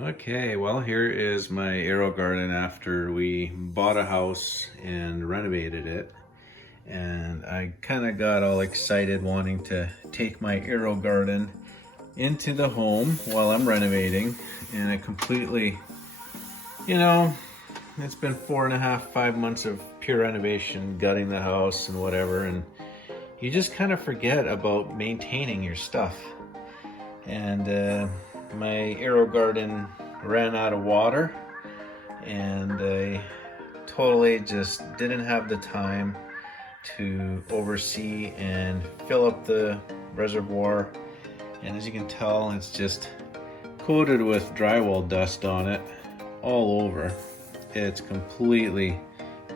Okay, well, here is my AeroGarden after we bought a house and renovated it. And I kind of got all excited wanting to take my AeroGarden into the home while I'm renovating. And I completely, you know, it's been 4.5, 5 months of pure renovation, gutting the house and whatever. And you just kind of forget about maintaining your stuff. And my AeroGarden ran out of water, and I totally just didn't have the time to oversee and fill up the reservoir. And as you can tell, it's just coated with drywall dust on it all over. It's completely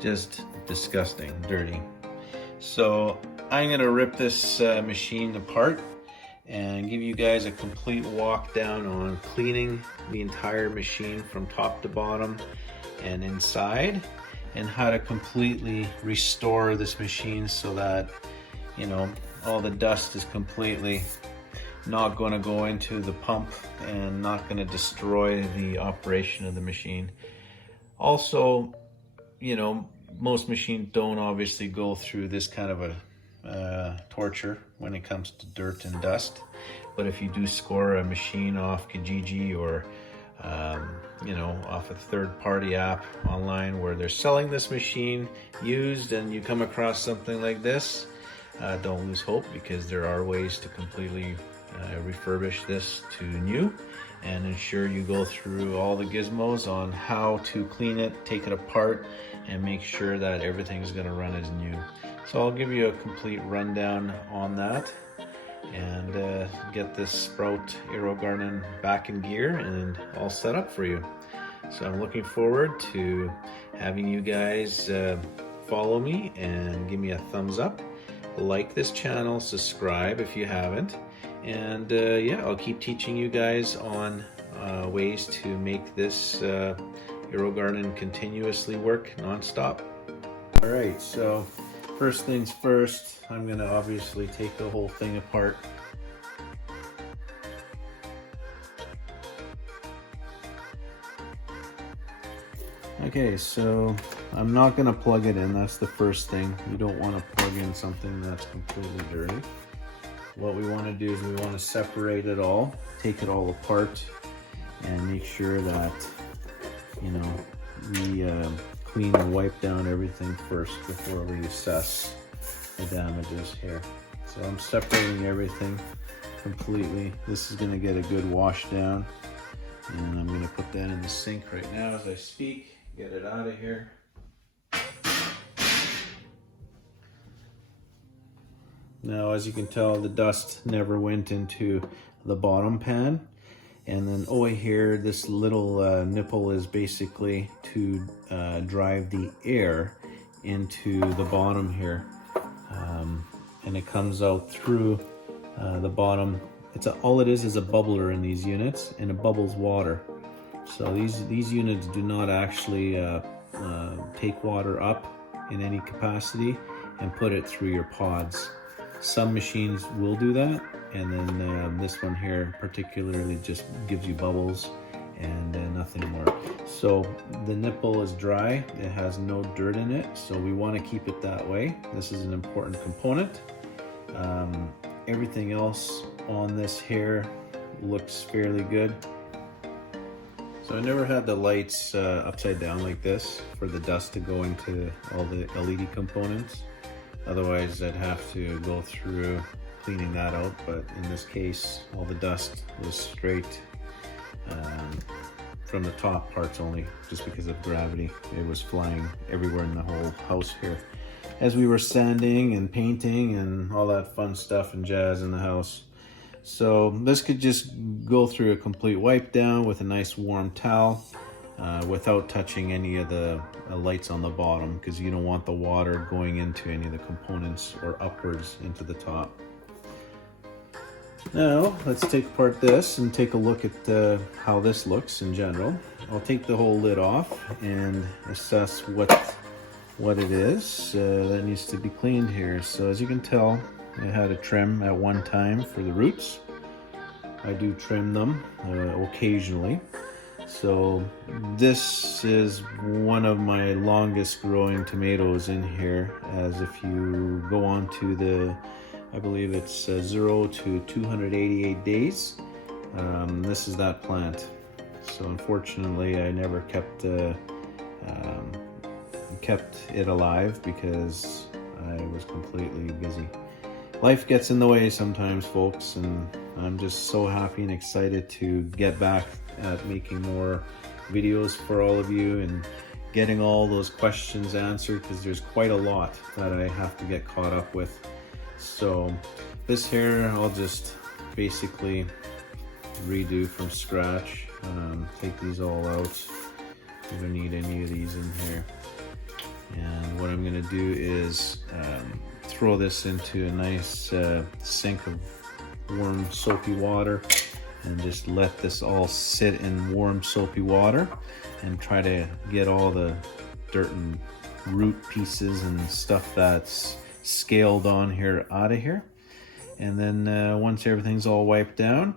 just disgusting, dirty. So I'm gonna rip this machine apart and give you guys a complete walk down on cleaning the entire machine from top to bottom and inside, and how to completely restore this machine so that, you know, all the dust is completely not going to go into the pump and not going to destroy the operation of the machine. Also, you know, most machines don't obviously go through this kind of a torture when it comes to dirt and dust, but if you do score a machine off Kijiji or you know, off a third-party app online where they're selling this machine used, and you come across something like this, don't lose hope, because there are ways to completely refurbish this to new and ensure you go through all the gizmos on how to clean it, take it apart, and make sure that everything's going to run as new. So I'll give you a complete rundown on that and get this Sprout AeroGarden back in gear and all set up for you. So I'm looking forward to having you guys follow me and give me a thumbs up, like this channel, subscribe if you haven't, and yeah, I'll keep teaching you guys on ways to make this AeroGarden continuously work non-stop. All right, so first things first, I'm gonna obviously take the whole thing apart. Okay, so I'm not gonna plug it in. That's the first thing. You don't want to plug in something that's completely dirty. What we want to do is we want to separate it all, take it all apart, and make sure that, you know, we clean and wipe down everything first before we assess the damages here. So I'm separating everything completely. This is going to get a good wash down, and I'm going to put that in the sink right now as I speak. Get it out of here. Now, as you can tell, the dust never went into the bottom pan. And then over here, this little nipple is basically to drive the air into the bottom here. And it comes out through the bottom. All it is a bubbler in these units, and it bubbles water. So these units do not actually take water up in any capacity and put it through your pods. Some machines will do that, and then this one here particularly just gives you bubbles and nothing more. So the nipple is dry, it has no dirt in it, so we want to keep it that way. This is an important component. Everything else on this here looks fairly good. So I never had the lights upside down like this for the dust to go into all the LED components. Otherwise I'd have to go through cleaning that out, but in this case all the dust was straight from the top parts only, just because of gravity. It was flying everywhere in the whole house here as we were sanding and painting and all that fun stuff and jazz in the house. So this could just go through a complete wipe down with a nice warm towel without touching any of the lights on the bottom, because you don't want the water going into any of the components or upwards into the top. Now let's take apart this and take a look at how this looks in general. I'll take the whole lid off and assess what it is that needs to be cleaned here. So as you can tell, I had a trim at one time for the roots. I do trim them occasionally. So this is one of my longest growing tomatoes in here, as if you go on to the, I believe it's 0 to 288 days. This is that plant. So unfortunately I never kept it alive because I was completely busy. Life gets in the way sometimes, folks, and I'm just so happy and excited to get back at making more videos for all of you and getting all those questions answered, because there's quite a lot that I have to get caught up with. So this here I'll just basically redo from scratch. Take these all out. I don't need any of these in here. And what I'm gonna do is throw this into a nice sink of warm soapy water and just let this all sit in warm soapy water and try to get all the dirt and root pieces and stuff that's scaled on here out of here. And then once everything's all wiped down,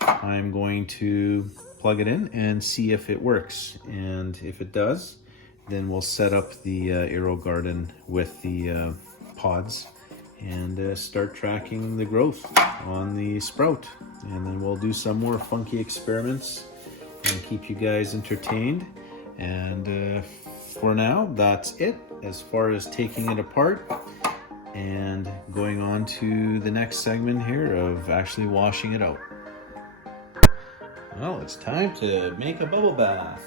I'm going to plug it in and see if it works. And if it does, then we'll set up the AeroGarden with the pods and start tracking the growth on the sprout. And then we'll do some more funky experiments and keep you guys entertained. And for now, that's it as far as taking it apart and going on to the next segment here of actually washing it out. Well, it's time to make a bubble bath.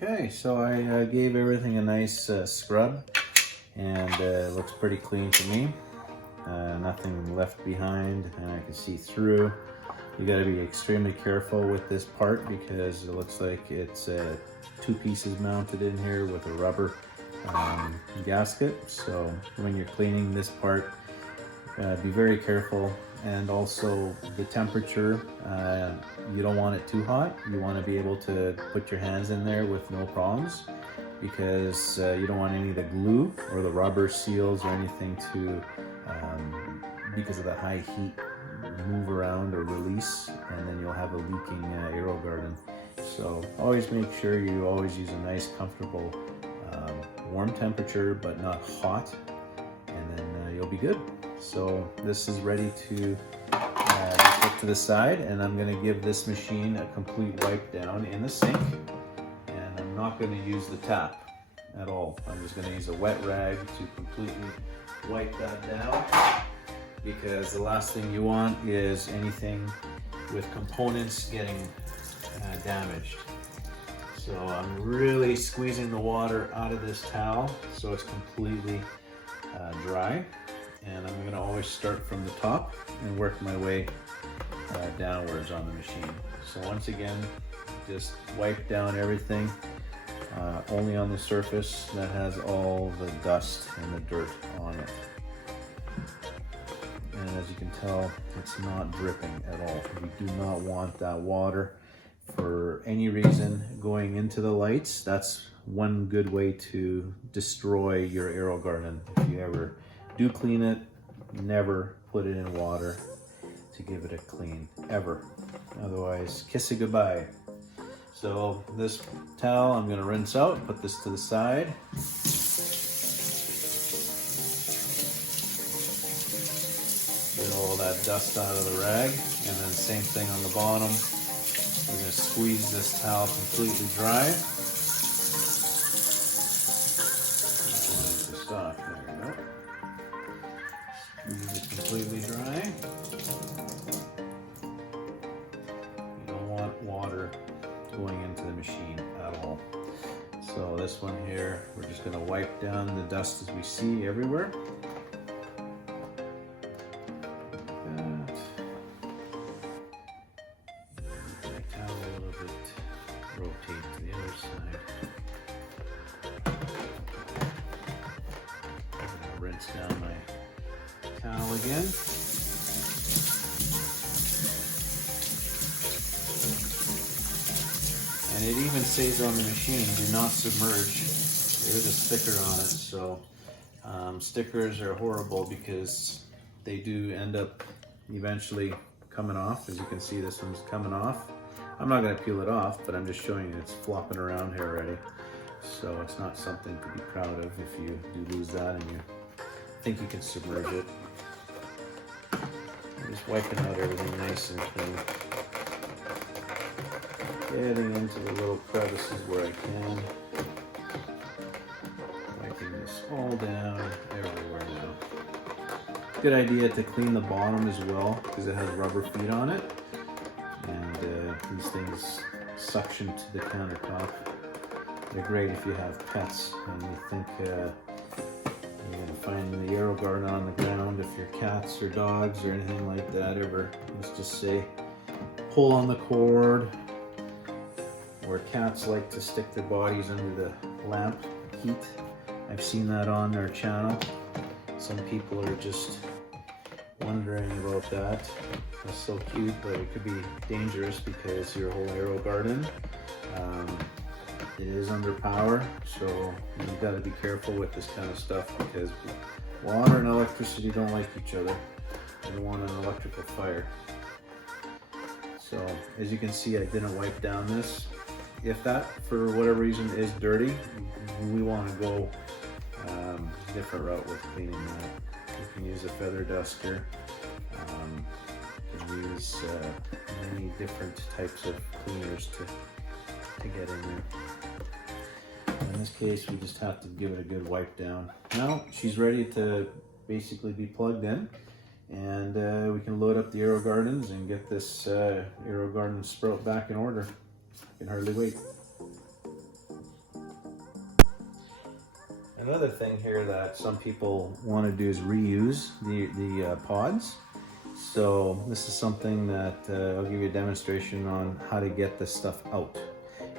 Okay, so I gave everything a nice scrub, and it looks pretty clean to me. Nothing left behind, and I can see through. You got to be extremely careful with this part because it looks like it's two pieces mounted in here with a rubber gasket. So when you're cleaning this part, be very careful. And also the temperature, you don't want it too hot. You want to be able to put your hands in there with no problems, because you don't want any of the glue or the rubber seals or anything to, because of the high heat, move around or release, and then you'll have a leaking AeroGarden. So always make sure you always use a nice, comfortable, warm temperature, but not hot, and then you'll be good. So this is ready to put to the side, and I'm going to give this machine a complete wipe down in the sink, and I'm not going to use the tap at all. I'm just going to use a wet rag to completely wipe that down, because the last thing you want is anything with components getting damaged. So I'm really squeezing the water out of this towel so it's completely dry. And I'm going to always start from the top and work my way downwards on the machine. So once again, just wipe down everything, only on the surface that has all the dust and the dirt on it. And as you can tell, it's not dripping at all. We do not want that water for any reason going into the lights. That's one good way to destroy your AeroGarden. If you ever do clean it, never put it in water to give it a clean, ever. Otherwise, kiss it goodbye. So this towel I'm gonna rinse out, put this to the side. Get all that dust out of the rag, and then same thing on the bottom. We're gonna squeeze this towel completely dry. There we go. Squeeze it completely dry. You don't want water going into the machine. this one here, we're just going to wipe down the dust as we see everywhere. Rotate to the other side. I'm going to rinse down my towel again. And it even says on the machine, do not submerge. There is a sticker on it, so stickers are horrible because they do end up eventually coming off. As you can see, this one's coming off. I'm not going to peel it off, but I'm just showing you it's flopping around here already. So it's not something to be proud of if you do lose that and you think you can submerge it. I'm just wiping out everything nice and clean. Getting into the little crevices where I can. Wiping this all down everywhere now. Good idea to clean the bottom as well because it has rubber feet on it. And these things suction to the countertop. They're great if you have pets and you think you're going to find the AeroGarden on the ground. If your cats or dogs or anything like that ever, let's just say, pull on the cord, or cats like to stick their bodies under the lamp heat. I've seen that on their channel. Some people are just wondering about that. It's so cute, but it could be dangerous because your whole AeroGarden, it is under power, so you've got to be careful with this kind of stuff because water and electricity don't like each other. You don't want an electrical fire. So as you can see, I didn't wipe down this. If that, for whatever reason, is dirty, we want to go different route with cleaning that. You can use a feather duster. You can use many different types of cleaners to get in there. In this case, we just have to give it a good wipe down. Now she's ready to basically be plugged in, and we can load up the AeroGardens and get this AeroGarden sprout back in order. I can hardly wait. Another thing here that some people want to do is reuse the pods. So this is something that I'll give you a demonstration on how to get this stuff out.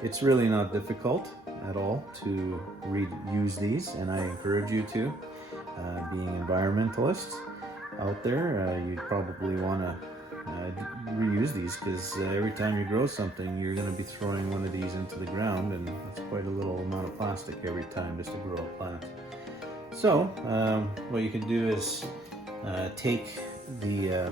It's really not difficult at all to reuse these, and I encourage you to. Being environmentalists out there, you'd probably want to reuse these because every time you grow something, you're going to be throwing one of these into the ground, and that's quite a little amount of plastic every time just to grow a plant. So what you can do is take the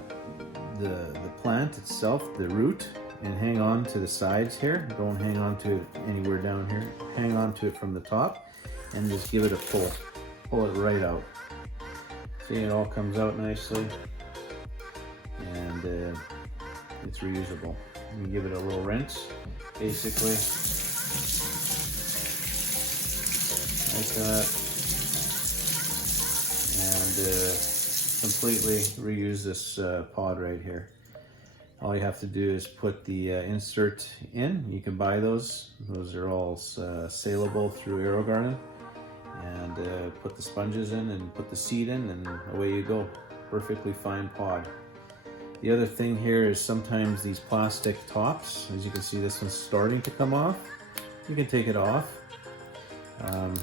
plant itself, the root, and hang on to the sides here. Don't hang on to it anywhere down here. Hang on to it from the top and just give it a pull. Pull it right out. See, it all comes out nicely, and it's reusable. You give it a little rinse, basically, like that, and completely reuse this pod right here. All you have to do is put the insert in. You can buy those. Those are all saleable through AeroGarden. And put the sponges in and put the seed in, and away you go. Perfectly fine pod. The other thing here is sometimes these plastic tops, as you can see this one's starting to come off. You can take it off and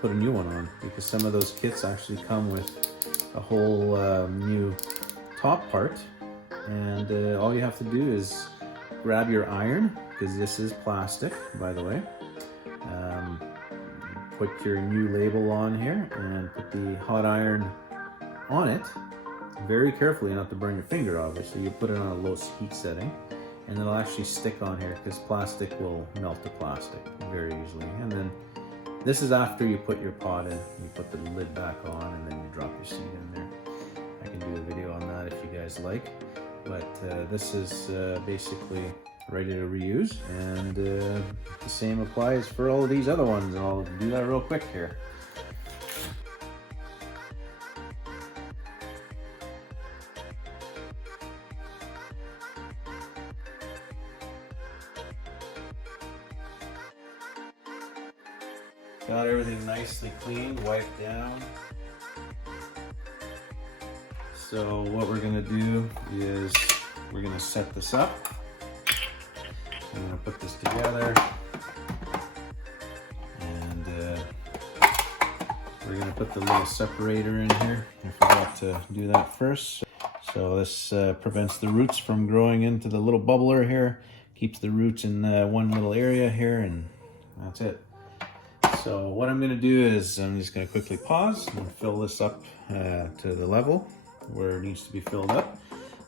put a new one on, because some of those kits actually come with a whole new top part. And all you have to do is grab your iron, because this is plastic, by the way. Put your new label on here and put the hot iron on it, very carefully, not to burn your finger obviously. You put it on a low heat setting, and it'll actually stick on here because plastic will melt the plastic very easily. And then this is after you put your pot in. You put the lid back on, and then you drop your seed in there. I can do a video on that if you guys like, but this is basically ready to reuse, and the same applies for all of these other ones. I'll do that real quick here. Got everything nicely cleaned, wiped down. So what we're gonna do is we're gonna set this up. I'm gonna put this together, and we're gonna put the little separator in here. I forgot to do that first. So this prevents the roots from growing into the little bubbler here, keeps the roots in one little area here, and that's it. So what I'm gonna do is I'm just gonna quickly pause and fill this up to the level where it needs to be filled up.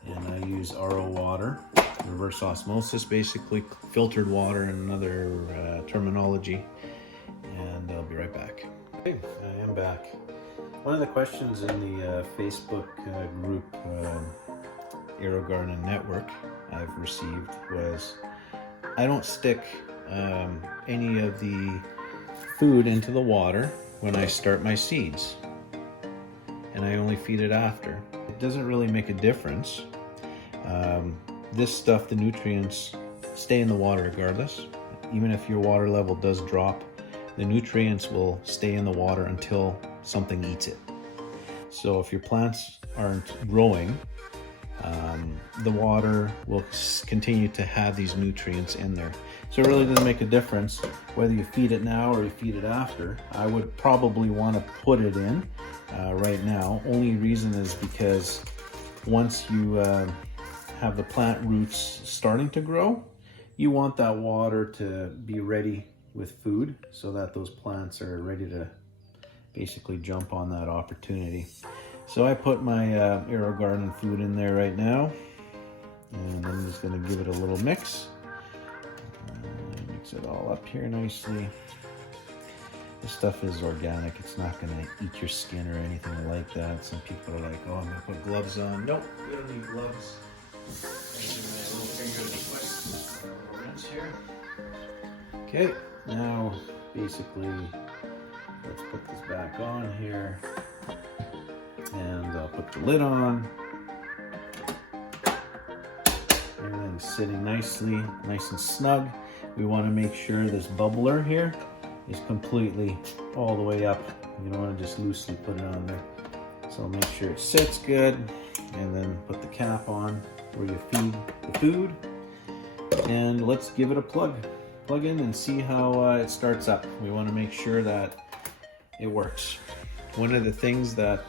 And I use RO water, reverse osmosis, basically filtered water in another terminology. And I'll be right back. Okay, I am back. One of the questions in the Facebook group, AeroGarden Network, I've received was, I don't stick any of the food into the water when I start my seeds, and I only feed it after. It doesn't really make a difference. This stuff, the nutrients, stay in the water regardless. Even if your water level does drop, the nutrients will stay in the water until something eats it. So if your plants aren't growing, the water will continue to have these nutrients in there. So it really doesn't make a difference whether you feed it now or you feed it after. I would probably want to put it in right now. Only reason is because once you have the plant roots starting to grow, you want that water to be ready with food so that those plants are ready to basically jump on that opportunity. So I put my AeroGarden food in there right now, and I'm just going to give it a little mix. Mix it all up here nicely. This stuff is organic. It's not going to eat your skin or anything like that. Some people are like, oh, I'm going to put gloves on. Nope, we don't need gloves. Rinse here. Okay, now basically let's put this back on here, and I'll put the lid on. Everything's sitting nicely, nice and snug. We want to make sure this bubbler here is completely all the way up. You don't want to just loosely put it on there. So make sure it sits good, and then put the cap on where you feed the food. And let's give it a plug in and see how it starts up. We want to make sure that it works. One of the things that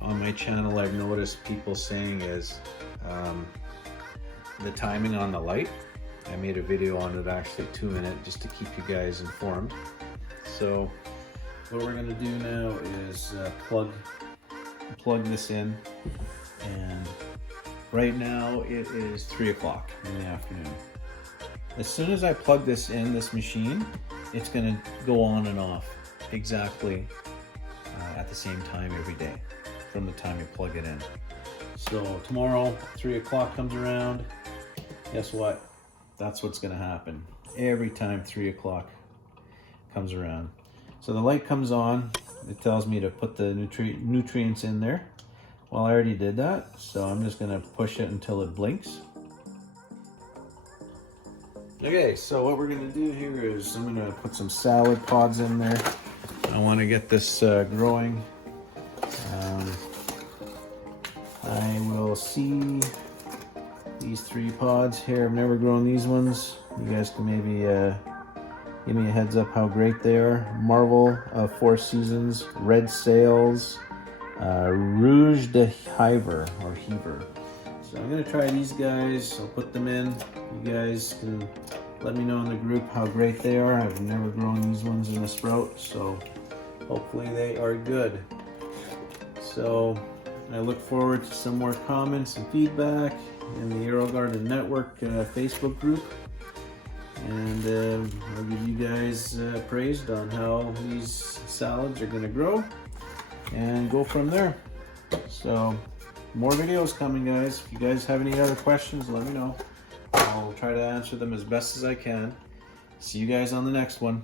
on my channel I've noticed people saying is the timing on the light. I made a video on it, actually 2 minutes, just to keep you guys informed. So what we're going to do now is plug this in, and right now it is 3 o'clock in the afternoon. As soon as I plug this in, this machine, it's going to go on and off exactly at the same time every day from the time you plug it in. So tomorrow, 3 o'clock comes around, guess what? That's what's going to happen every time 3 o'clock comes around. So the light comes on, it tells me to put the nutrients in there. Well, I already did that, so I'm just going to push it until it blinks. Okay, so what we're going to do here is I'm going to put some salad pods in there. I want to get this growing. I will see these 3 pods here. I've never grown these ones. You guys can maybe give me a heads up how great they are. Marvel of 4 Seasons, Red Sails, Rouge de Hiver or Heaver. So I'm gonna try these guys. I'll put them in. You guys can let me know in the group how great they are. I've never grown these ones in a sprout, so hopefully they are good. So I look forward to some more comments and feedback in the AeroGarden Network Facebook group, and I'll give you guys praised on how these salads are going to grow and go from there. So more videos coming, guys. If you guys have any other questions, let me know. I'll try to answer them as best as I can. See you guys on the next one.